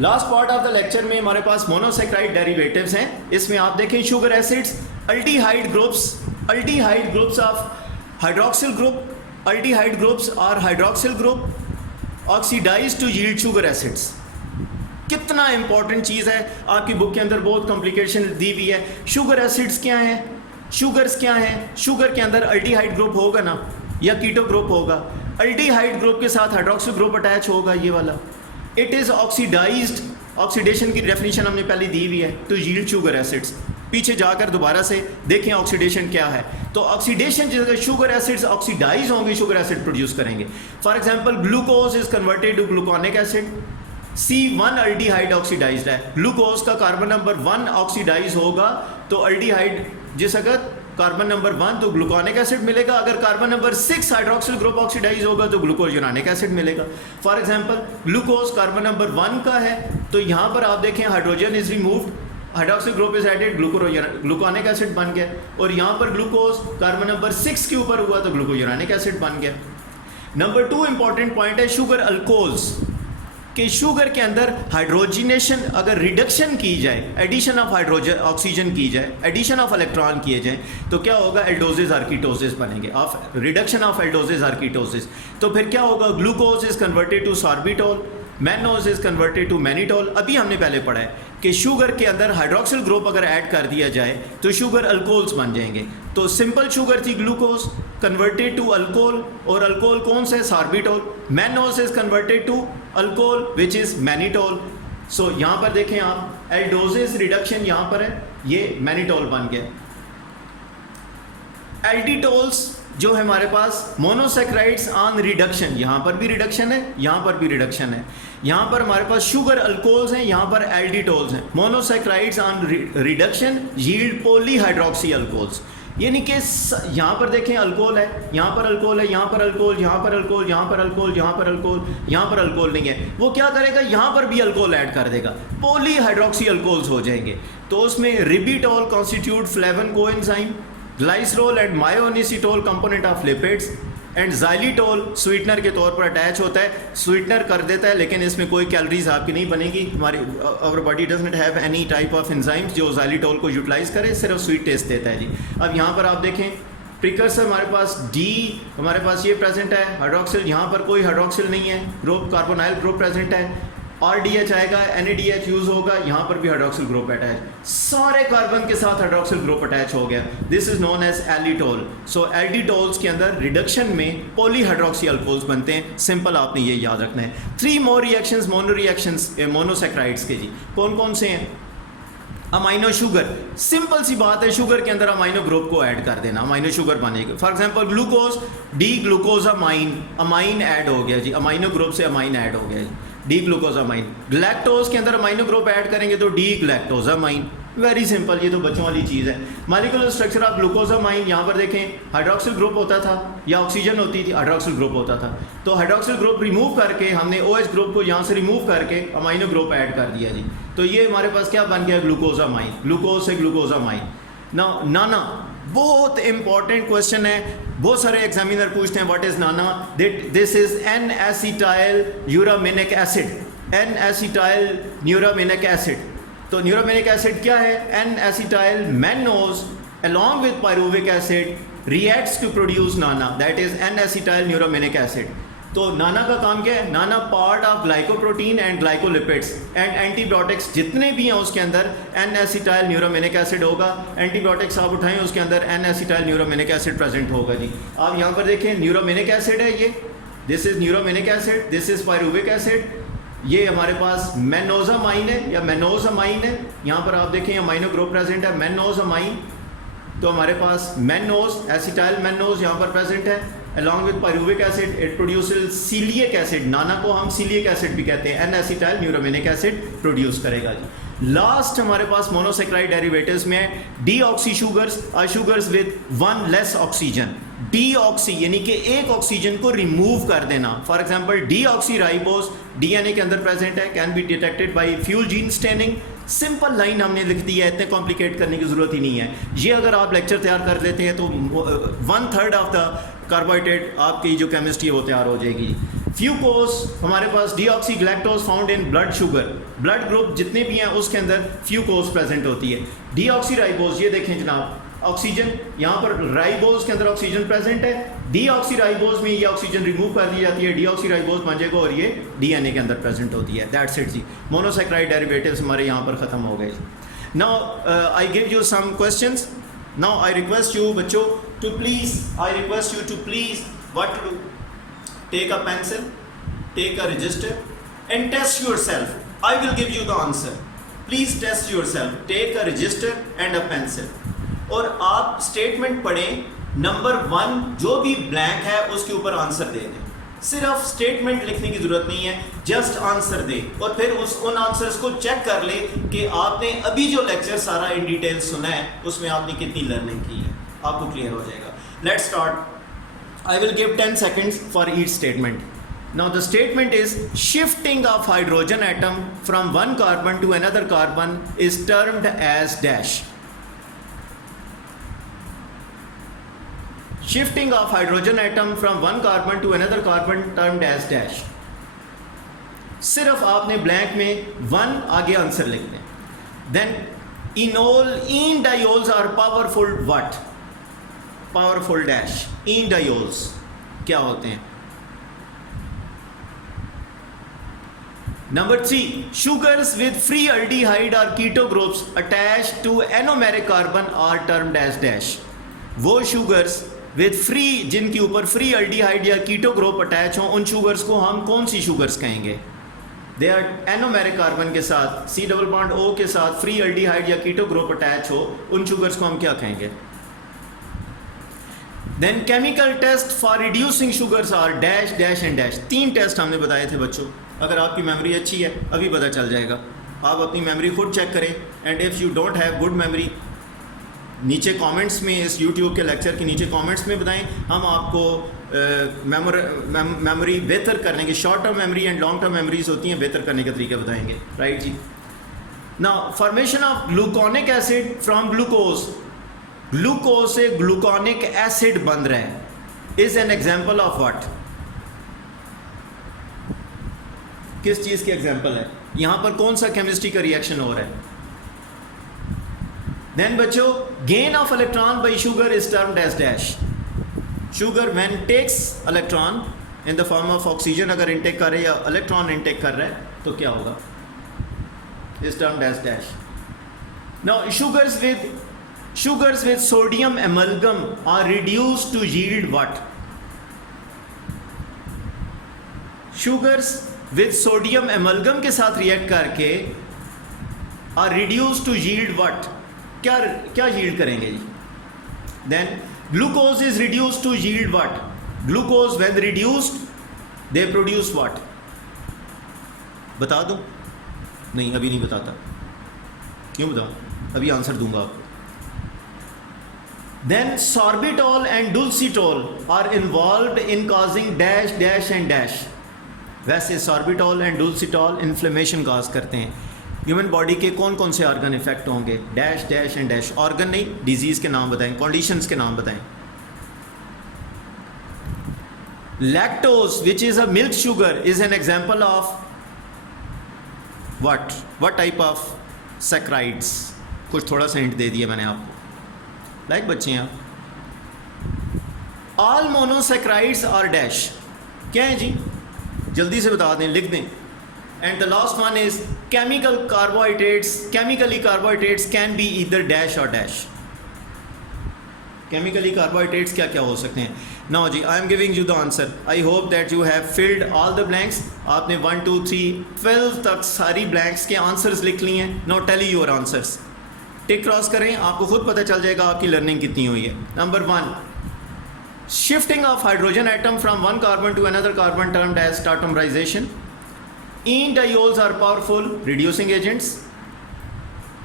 Last part of the lecture में हमारे पास मोनोसैकेराइड डेरिवेटिव्स हैं। इसमें आप देखें sugar acids, aldehyde groups of hydroxyl group, aldehyde groups और hydroxyl group oxidize to yield sugar acids. कितना इंपॉर्टेंट चीज़ है, आपकी बुक के अंदर बहुत कॉम्प्लिकेशन दी हुई है। शुगर एसिड्स क्या हैं? शुगर्स क्या हैं? शुगर के अंदर अल्डिहाइड ग्रुप होगा ना, या कीटो ग्रुप होगा। अल्डिहाइड ग्रुप के साथ हाइड्रोक्सिल ग्रुप अटैच होगा, ये वाला। इट इज़ ऑक्सीडाइज्ड, ऑक्सीडेशन की डेफिनेशन हमने पहले दी हुई है, टू यील्ड शुगर एसिड्स। पीछे जाकर दोबारा से देखें ऑक्सीडेशन क्या है। तो ऑक्सीडेशन जैसे शुगर एसिड्स ऑक्सीडाइज होंगे, शुगर एसिड प्रोड्यूस करेंगे। For example glucose is converted to gluconic acid. C1 aldehyde oxidised है, ग्लूकोज का कार्बन नंबर 1 ऑक्सीडाइज होगा तो अल्डिहाइड जिस अगर कार्बन नंबर 1 तो ग्लूकोनिक एसिड मिलेगा, अगर carbon number 6 hydroxyl group oxidise होगा तो ग्लूकोजिनानिक एसिड मिलेगा। For example glucose carbon number 1 का है तो यहाँ पर आप देखें hydrogen is removed, hydroxyl group is added, gluconic acid बन गया। और यहाँ पर ग्लूकोज कार्बन नंबर 6 के ऊपर हुआ तो ग्लूकोजिनानिक एसिड बन गया। नंबर 2 इंपॉर्टेंट पॉइंट है शुगर अल्कोहल्स। कि शुगर के अंदर हाइड्रोजनेशन अगर रिडक्शन की जाए, एडिशन ऑफ हाइड्रोजन ऑक्सीजन की जाए, एडिशन ऑफ इलेक्ट्रॉन किए जाए, तो क्या होगा, एल्डोजेस आर्कीटोजेस बनेंगे, of reduction of aldoses or ketoses. तो फिर क्या होगा, glucose is converted to sorbitol, mannose is converted to mannitol. अभी हमने पहले पढ़ा है कि शुगर के अंदर हाइड्रोक्सिल ग्रुप अगर ऐड कर दिया जाए तो शुगर अल्कोहल्स बन जाएंगे। तो सिंपल शुगर थी ग्लूकोज, कन्वर्टेड टू अल्कोहल, और अल्कोहल कौन सा है, sorbitol. Mannose is converted to alcohol which is mannitol. So यहाँ पर देखें आप, एल्डोजेस रिडक्शन यहाँ पर है, ये मैनिटोल बन गया। एल्डिटोल्स जो है हमारे पास मोनोसेक्राइड्स ऑन रिडक्शन, यहाँ पर भी रिडक्शन है, यहाँ पर भी रिडक्शन है। यहाँ पर हमारे पास शुगर अल्कोहल्स हैं, यहाँ पर एल्डिटोल्स हैं। Monosaccharides on reduction yield polyhydroxy alcohols, यानी कि यहाँ पर देखें अल्कोहल है, यहाँ पर अल्कोहल है, यहाँ पर अल्कोहल, यहाँ पर अल्कोहल, यहाँ पर अल्कोहल, यहाँ पर अल्कोहल, यहाँ पर अल्कोहल नहीं है, वो क्या करेगा, यहाँ पर भी अल्कोहल ऐड कर देगा, पॉलीहाइड्रोक्सी अल्कोहल्स हो जाएंगे। तो उसमें ribitol constitute flavin coenzyme, glycerol and myoinositol component of lipids, and xylitol sweetener के तौर पर अटैच होता है, स्वीटनर कर देता है, लेकिन इसमें कोई कैलोरीज आपकी नहीं बनेगी। हमारी our body doesn't have any type of enzymes जो जाइलिटोल को यूटिलाइज करे, सिर्फ स्वीट टेस्ट देता है जी। अब यहाँ पर आप देखें प्रिकर्सर हमारे पास डी, हमारे पास ये प्रेजेंट है, हाइड्रोक्सिल, यहाँ पर कोई हाइड्रोक्सिल नहीं है, ग्रुप कार्बोनाइल ग्रुप प्रेजेंट है, RDH आएगा, NADH यूज होगा, यहाँ पर भी हाइड्रोक्सिल ग्रुप अटैच, सारे कार्बन के साथ हाइड्रोक्सिल ग्रुप अटैच हो गया। This is known as alditol. So alditols के अंदर रिडक्शन में पॉलीहाइड्रोक्सी अल्कोहल्स बनते हैं, सिंपल आपने ये याद रखना है। 3 मोर रिएक्शंस, मोनो रिएक्शंस मोनोसेक्राइड्स के जी, कौन कौन से हैं। अमाइनो शुगर, सिंपल सी बात है, शुगर के अंदर अमाइनो ग्रुप को ऐड कर देना, अमाइनो शुगर बनेगा। For example glucose, D glucosamine, amine add हो गया जी, अमाइनो ग्रुप से अमाइन ऐड हो गया जी, डी ग्लूकोजामाइन। ग्लैक्टोज के अंदर अमाइनो ग्रुप ऐड करेंगे तो डी ग्लैक्टोजामाइन, वेरी सिंपल, ये तो बच्चों वाली चीज़ है। मॉलिक्यूलर स्ट्रक्चर ऑफ ग्लूकोजामाइन, यहाँ पर देखें हाइड्रोक्सिल ग्रुप होता था या ऑक्सीजन होती थी, हाइड्रोक्सिल ग्रुप होता था, तो हाइड्रोक्सिल ग्रुप रिमूव करके हमने OH ग्रुप को यहाँ से रिमूव करके अमाइनो ग्रुप ऐड कर दिया जी, तो ये हमारे पास क्या बन गया, ग्लूकोजामाइन, ग्लूकोज से ग्लूकोजामाइन। नाना बहुत इंपॉर्टेंट क्वेश्चन है, बहुत सारे एग्जामिनर पूछते हैं what is NANA, this is N acetyl neuraminic acid, N acetyl neuraminic acid. तो न्यूरामिनिक एसिड क्या है, N acetyl mannose along with pyruvic acid reacts to produce nana, that is n acetyl neuraminic acid. तो नाना का काम क्या है, NANA part of glycoprotein and glycolipids and antibiotics जितने भी हैं उसके अंदर एन एसिटाइल न्यूरामिनिक एसिड होगा। एंटीबायोटिक्स आप उठाएं उसके अंदर N acetyl neuraminic acid present होगा जी। आप यहाँ पर देखें न्यूरामिनिक एसिड है ये, this is neuraminic acid, this is pyruvic acid, ये हमारे पास मैनोजामाइन है या मैनोजामाइन है। यहाँ पर आप देखें अमाइनो ग्रुप प्रेजेंट है मैनोजामाइन, तो हमारे पास मैनोज एसिटाइल मैनोज यहाँ पर प्रेजेंट है along with pyruvic acid, it produces celiac acid, नाना को हम celiac acid भी कहते हैं, n acetyl neuraminic acid produce करेगा जी। लास्ट हमारे पास मोनोसेक्राइड डेरिवेटिव्स में deoxy sugars are sugars with 1 less oxygen. Deoxy यानी कि एक ऑक्सीजन को रिमूव कर देना, for example deoxy ribose DNA के अंदर प्रेजेंट है, can be detected by Feulgen staining. Simple line हमने लिख दी है, इतने कॉम्प्लिकेट करने की ज़रूरत ही नहीं है। ये अगर आप लेक्चर तैयार कर लेते हैं तो 1/3 ऑफ द कार्बोहाइड्रेट आपकी जो केमिस्ट्री है वो तैयार हो जाएगी। फ्यूकोस हमारे पास deoxy galactose found in blood sugar, blood group जितने भी हैं उसके अंदर फ्यूकोस प्रेजेंट होती है। डीऑक्सी राइबोस, ये देखें जनाब ऑक्सीजन, यहाँ पर राइबोस के अंदर ऑक्सीजन प्रेजेंट है, डीऑक्सी राइबोस में ये ऑक्सीजन रिमूव कर दी जाती है, डीऑक्सी राइबोस बन जाएगा और ये DNA के अंदर प्रेजेंट होती है। दैट्स इट जी, मोनोसेक्राइड डेरिवेटिव्स हमारे यहाँ पर ख़त्म हो गए। Now I give you some questions. Now I request you बच्चों to please, I request you to please what to do, take a pencil, take a register and test yourself. I will give you the answer. Please test yourself. Take a register and a pencil. और आप स्टेटमेंट पढ़ें, नंबर 1 जो भी ब्लैंक है उसके ऊपर आंसर दे दें। सिर्फ स्टेटमेंट लिखने की जरूरत नहीं है, जस्ट आंसर दे और फिर उन आंसर्स को चेक कर ले कि आपने अभी जो लेक्चर सारा इन डिटेल सुना है उसमें आपने कितनी लर्निंग की है, आपको क्लियर हो जाएगा। Let's start. I will give 10 seconds for each statement. Now the statement is shifting of hydrogen atom from one carbon to another carbon is termed as dash. Shifting of hydrogen atom from one carbon to another carbon termed as dash. सिर्फ आपने ब्लैंक में 1 आगे आंसर लिख दें. Then enediols are powerful what? Powerful dash. Enediols क्या होते हैं? Number 3, sugars with free aldehyde or keto groups attached to anomeric carbon are termed as dash. वो sugars with free, जिनके ऊपर free aldehyde या keto group attach हो, उन sugars को हम कौन सी sugars कहेंगे? They are anomeric carbon के साथ C double bond O के साथ free aldehyde या keto group attach हो, उन sugars को हम क्या कहेंगे? Then chemical test for reducing sugars are dash, dash and dash. 3 test हमने बताए थे बच्चों. अगर आपकी मेमोरी अच्छी है अभी पता चल जाएगा. आप अपनी मेमोरी खुद चेक करें. And if you don't have good memory, नीचे कमेंट्स में, इस यूट्यूब के लेक्चर के नीचे कमेंट्स में बताएं. हम आपको मेमोरी बेहतर करने के, short term memory and long term memories होती हैं, बेहतर करने के तरीके बताएंगे. राइट जी. Now formation of gluconic acid from glucose. Glucose से ग्लूकोनिक एसिड बन रहा है. Is an example of what? किस चीज की एग्जाम्पल है? यहां पर कौन सा केमिस्ट्री का रिएक्शन हो रहा है? देन बच्चों, gain of electron by sugar is termed as dash. Sugar when takes electron in the form of oxygen, अगर इनटेक कर रहा है या इलेक्ट्रॉन इनटेक कर रहा है तो क्या होगा? Is termed as dash. Now sugars with sodium amalgam are reduced to yield what? Sugars with sodium amalgam के साथ रिएक्ट करके are reduced to yield what? क्या yield करेंगे जी? Then glucose is reduced to yield what? Glucose when reduced they produce what? बता दूं? नहीं, अभी नहीं बताता. क्यों बताऊं? अभी आंसर दूंगा आपको. Then sorbitol and dulcitol are involved in causing dash, dash and dash. वैसे sorbitol and dulcitol इन्फ्लेमेशन काज करते हैं. ह्यूमन बॉडी के कौन कौन से ऑर्गन इफेक्ट होंगे? Dash, dash and dash. Organ नहीं, डिजीज के नाम बताएं, कंडीशंस के नाम बताएं. Lactose which is a milk sugar is an example of what type of saccharides? कुछ थोड़ा सा हिंट दे दिया मैंने आपको. लाइक बच्चे हैं आप. All monosaccharides are dash. क्या है जी? जल्दी से बता दें, लिख दें. And the last one is chemically carbohydrates can be either dash और डैश. केमिकली कार्बोहाइड्रेट्स क्या क्या हो सकते हैं? नाउ जी, I am giving you the answer. I hope that you have filled all the blanks. आपने 1 2 3 12 तक सारी ब्लैंक्स के आंसर्स लिख लिए हैं. Now tell your answers. Tick cross करें, आपको खुद पता चल जाएगा आपकी लर्निंग कितनी हुई है. Number 1, shifting of hydrogen atom from one carbon to another carbon termed as tautomerization. Enediols are powerful reducing agents.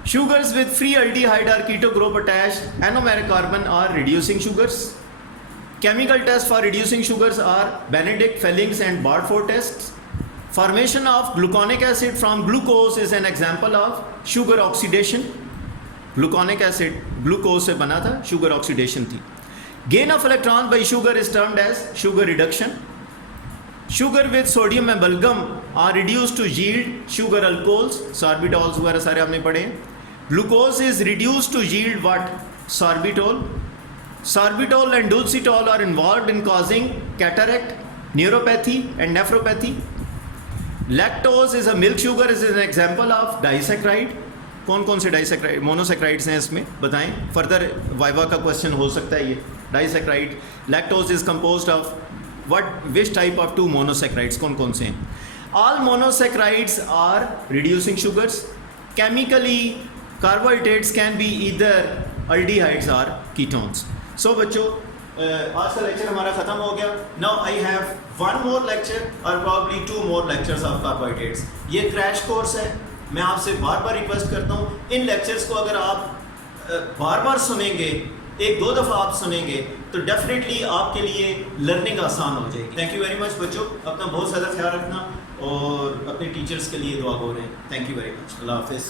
Sugars with free aldehyde or keto group attached anomeric carbon are reducing sugars. Chemical tests for reducing sugars are Benedict, Fellings and Barford tests. Formation of gluconic acid from glucose is an example of sugar oxidation. Gluconic acid glucose से बना था, sugar oxidation थी. Gain of electron by sugar is termed as sugar reduction. Sugar with sodium amalgam are reduced to yield sugar alcohols, sorbitols वगैरह सारे हमने पढ़े. Glucose is reduced to yield what? Sorbitol. Sorbitol and dulcitol are involved in causing cataract, neuropathy and nephropathy. Lactose is a milk sugar, is an example of disaccharide. कौन कौन से डाइसैक्राइड मोनोसैक्राइड्स हैं इसमें बताएं. फर्दर वाइवा का क्वेश्चन हो सकता है ये. Disaccharide. Lactose is composed of what, which type of 2 monosaccharides, कौन कौन से हैं? All monosaccharides are reducing sugars. Chemically carbohydrates can be either aldehydes और कीटोन्स. सो बच्चों, आज का लेक्चर हमारा खत्म हो गया. Now I have 1 more lecture और probably 2 more lectures of carbohydrates. ये क्रैश कोर्स है. मैं आपसे बार बार रिक्वेस्ट करता हूँ, इन लेक्चर्स को अगर आप बार बार सुनेंगे, 1-2 दफ़ा आप सुनेंगे, तो डेफिनेटली आपके लिए लर्निंग आसान हो जाएगी. थैंक यू वेरी मच बच्चों. अपना बहुत ज़्यादा ख्याल रखना और अपने टीचर्स के लिए दुआ करें. Thank you very much. अल्लाह हाफिज़.